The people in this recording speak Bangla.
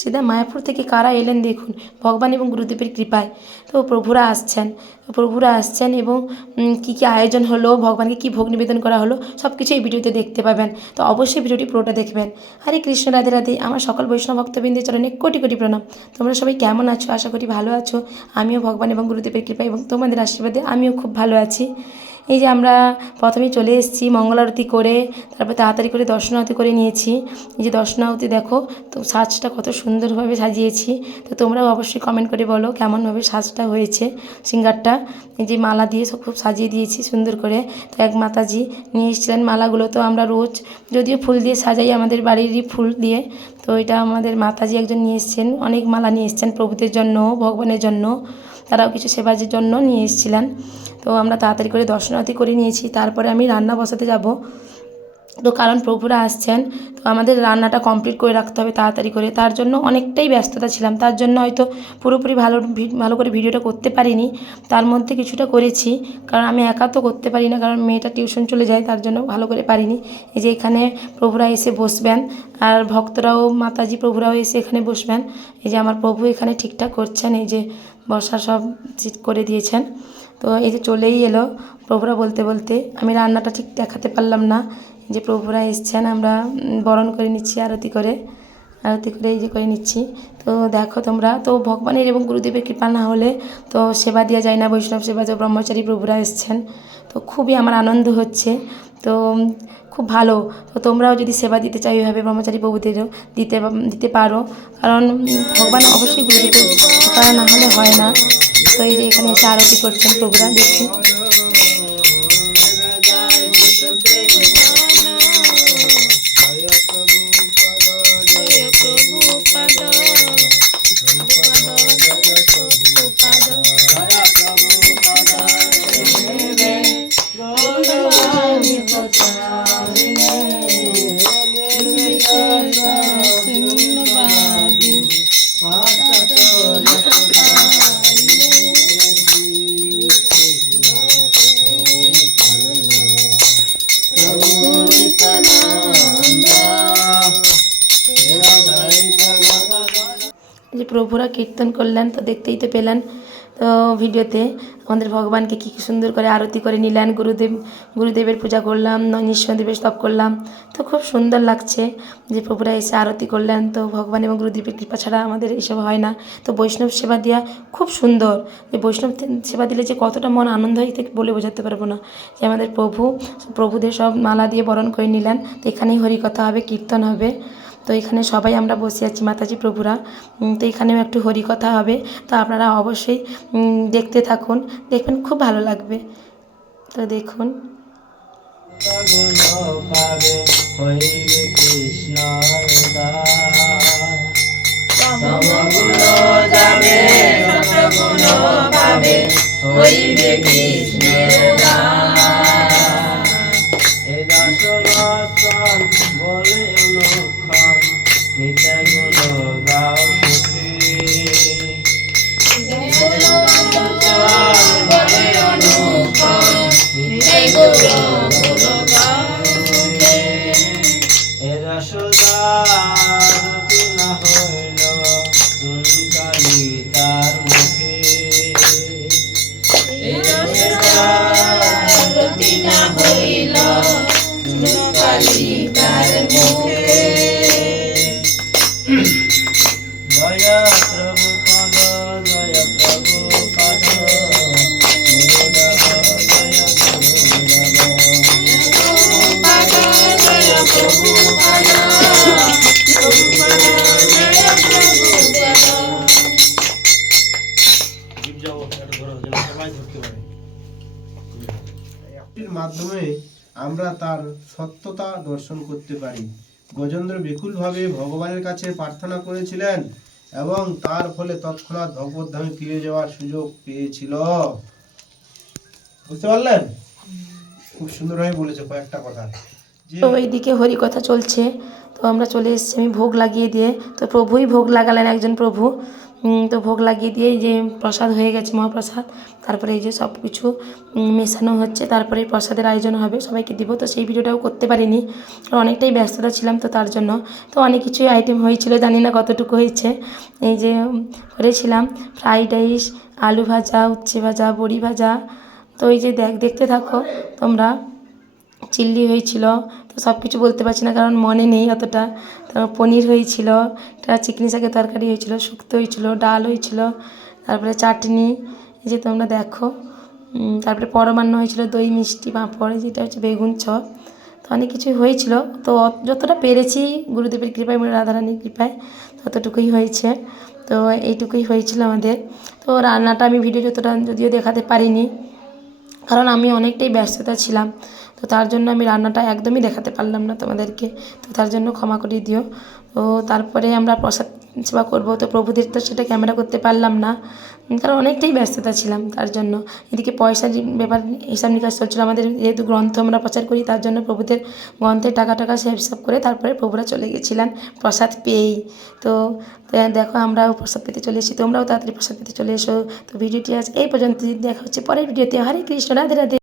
সিধা মায়াপুর থেকে কারা এলেন দেখুন, ভগবান এবং গুরুদেবের কৃপায়। তো প্রভুরা আসছেন প্রভুরা আসছেন এবং কী কী আয়োজন হলো, ভগবানকে কী ভোগ নিবেদন করা হলো সব কিছু এই ভিডিওতে দেখতে পাবেন। তো অবশ্যই ভিডিওটি পুরোটা দেখবেন। হরে কৃষ্ণ, রাধে রাধে। আমার সকল বৈষ্ণব ভক্তবৃন্দের চরণে কোটি কোটি প্রণাম। তোমরা সবাই কেমন আছো? আশা করি ভালো আছো। আমিও ভগবান এবং গুরুদেবের কৃপা এবং তোমাদের আশীর্বাদে আমিও খুব ভালো আছি। এই যে আমরা প্রথমেই চলে এসেছি মঙ্গল আরতি করে, তারপর তাড়াতাড়ি করে দর্শনারতি করে নিয়েছি। এই যে দর্শনারতি দেখো, তো সাজটা কত সুন্দরভাবে সাজিয়েছি। তো তোমরাও অবশ্যই কমেন্ট করে বলো কেমনভাবে সাজটা হয়েছে সিঙ্গারটা। এই যে মালা দিয়ে সব খুব সাজিয়ে দিয়েছি সুন্দর করে। তো এক মাতাজি নিয়ে এসেছিলেন মালাগুলো। তো আমরা রোজ যদিও ফুল দিয়ে সাজাই আমাদের বাড়িরই ফুল দিয়ে, তো এটা আমাদের মাতাজি একজন নিয়ে এসেছেন, অনেক মালা নিয়ে এসেছেন প্রভুদের জন্য, ভগবানের জন্য। তারাও কিছু সেবাজের জন্য নিয়ে এসেছিলেন। তো আমরা তাড়াতাড়ি করে দর্শনার্থী করে নিয়েছি। তারপরে আমি রান্না বসাতে যাব। তো কারণ প্রভুরা আসছেন, তো আমাদের রান্নাটা কমপ্লিট করে রাখতে হবে তাড়াতাড়ি করে। তার জন্য অনেকটাই ব্যস্ততা ছিলাম। তার জন্য হয়তো পুরোপুরি ভালো ভালো করে ভিডিওটা করতে পারিনি। তার মধ্যে কিছুটা করেছি, কারণ আমি একা তো করতে পারি না, কারণ মেয়েটা টিউশন চলে যায়, তার জন্য ভালো করে পারিনি। এই যে এখানে প্রভুরা এসে বসবেন, আর ভক্তরাও, মাতাজি প্রভুরাও এসে এখানে বসবেন। এই যে আমার প্রভু এখানে ঠিকঠাক করছেন, এই যে বসার সব সিট করে দিয়েছেন। তো এই যে চলেই এলো প্রভুরা বলতে বলতে। আমি রান্নাটা ঠিক দেখাতে পারলাম না। যে প্রভুরা এসছেন, আমরা বরণ করে নিচ্ছি, আরতি করে। আরতি করে এই যে করে নিচ্ছি। তো দেখো তোমরা, তো ভগবানের এবং গুরুদেবের কৃপা না হলে তো সেবা দেওয়া যায় না। বৈষ্ণব সেবা তো ব্রহ্মচারী প্রভুরা এসছেন। তো খুবই আমার আনন্দ হচ্ছে। তো খুব ভালো। তো তোমরাও যদি সেবা দিতে চাও এইভাবে ব্রহ্মচারী প্রভুদেরও দিতে দিতে পারো। কারণ ভগবান অবশ্যই গুরু দিতে না হলে হয় না। তো এই যে এখানে এসে আরতি করছেন প্রভুরা দেখি যে প্রভুরা কীর্তন করলেন, তো দেখতেই তো পেলেন, তো ভিডিওতে আমাদের ভগবানকে কী সুন্দর করে আরতি করে নিলেন, গুরুদেব, গুরুদেবের পূজা করলাম নৃসিংহদেবের স্তব করলাম, তো খুব সুন্দর লাগছে যে প্রভুরা এসে আরতি করলেন, তো ভগবান এবং গুরুদেবের কৃপা ছাড়া আমাদের এসব হয় না, তো বৈষ্ণব সেবা দেওয়া খুব সুন্দর, যে বৈষ্ণব সেবা দিলে যে কতটা মন আনন্দ হয় থেকে বলে বোঝাতে পারব না, যে আমাদের প্রভু, প্রভুদের সব মালা দিয়ে বরণ করে নিলেন, তো এখানেই হরিকথা হবে, কীর্তন হবে তো এখানে সবাই আমরা বসে আছি, মাতাজি প্রভুরা। তো এখানেও একটু হরিকথা হবে। তো আপনারা অবশ্যই দেখতে থাকুন। দেখবেন খুব ভালো লাগবে। তো দেখুন। বলে নিতে গুণ গাও সুখী। বলে অনুক্ষণ নিতে মাধ্যমে আমরা তার সত্যতা দর্শন করতে পারি। গজেন্দ্র বিপুলভাবে ভগবানের কাছে প্রার্থনা করেছিলেন এবং তার ফলে তৎক্ষণাৎ ভগবদ্ধামে ফিরে যাওয়ার সুযোগ পেয়েছিল। বুঝতে পারলেন? খুব সুন্দরভাবে বলেছে কয়েকটা কথা। তো এইদিকে হরিকথা চলছে। তো আমরা চলে এসেছি, আমি ভোগ লাগিয়ে দিয়ে। তো প্রভুই ভোগ লাগালেন একজন প্রভু। তো ভোগ লাগিয়ে দিয়ে যে প্রসাদ হয়ে গেছে, মহাপ্রসাদ। তারপরে এই যে সব কিছু মেশানো হচ্ছে, তারপরে প্রসাদের আয়োজন হবে, সবাইকে দিব। তো সেই ভিডিওটাও করতে পারিনি অনেকটাই ব্যস্ততা ছিলাম তো তার জন্য। তো অনেক কিছুই আইটেম হয়েছিল, জানি না কতটুকু হয়েছে। এই যে করেছিলাম ফ্রাইড রাইস আলু ভাজা, উচ্ছে ভাজা, বড়ি ভাজা। তো এই যে দেখ, দেখতে থাকো তোমরা। চিল্লি হয়েছিল, তো সব কিছু বলতে পারছি না কারণ মনে নেই অতটা। তারপর পনির হয়েছিল, একটা চিকনি শাকের তরকারি হয়েছিল, শুক্তো হয়েছিল, ডাল হয়েছিল, তারপরে চাটনি, এই যে তোমরা দেখো। তারপরে পরমান্ন হয়েছিল, দই, মিষ্টি, পাঁপড় যেটা হচ্ছে বেগুন চপ। তো অনেক কিছুই হয়েছিল, তো যতটা পেরেছি গুরুদেবের কৃপায় মানে রাধারানীর কৃপায়, ততটুকুই হয়েছে। তো এইটুকুই হয়েছিল আমাদের। তো রান্নাটা আমি ভিডিও যতটা, যদিও দেখাতে পারিনি কারণ আমি অনেকটাই ব্যস্ততা ছিলাম। তো তার জন্য আমি রান্নাটা একদমই দেখাতে পারলাম না তোমাদেরকে। তো তার জন্য ক্ষমা করে দিও। তো তারপরে আমরা প্রসাদ সেবা করব। তো প্রভুদের তো সেটা ক্যামেরা করতে পারলাম না। কারণ অনেকটাই ব্যস্ততা ছিলাম তার জন্য। এদিকে পয়সার ব্যাপার হিসাব নিকাশ চলছিলো। আমাদের যেহেতু গ্রন্থ আমরা প্রচার করি, তার জন্য প্রভুদের গ্রন্থের টাকা টাকা সে হিসাব করে তারপরে প্রভুরা চলে গেছিলেন প্রসাদ পেয়েই। তো তো দেখো আমরাও প্রসাদ পেতে চলে এসেছি। তোমরাও তাড়াতাড়ি প্রসাদ পেতে চলে এসো। তো ভিডিওটি আজ এই পর্যন্ত দেখা হচ্ছে পরের ভিডিওতে। হরে কৃষ্ণ, রাধে রাধে।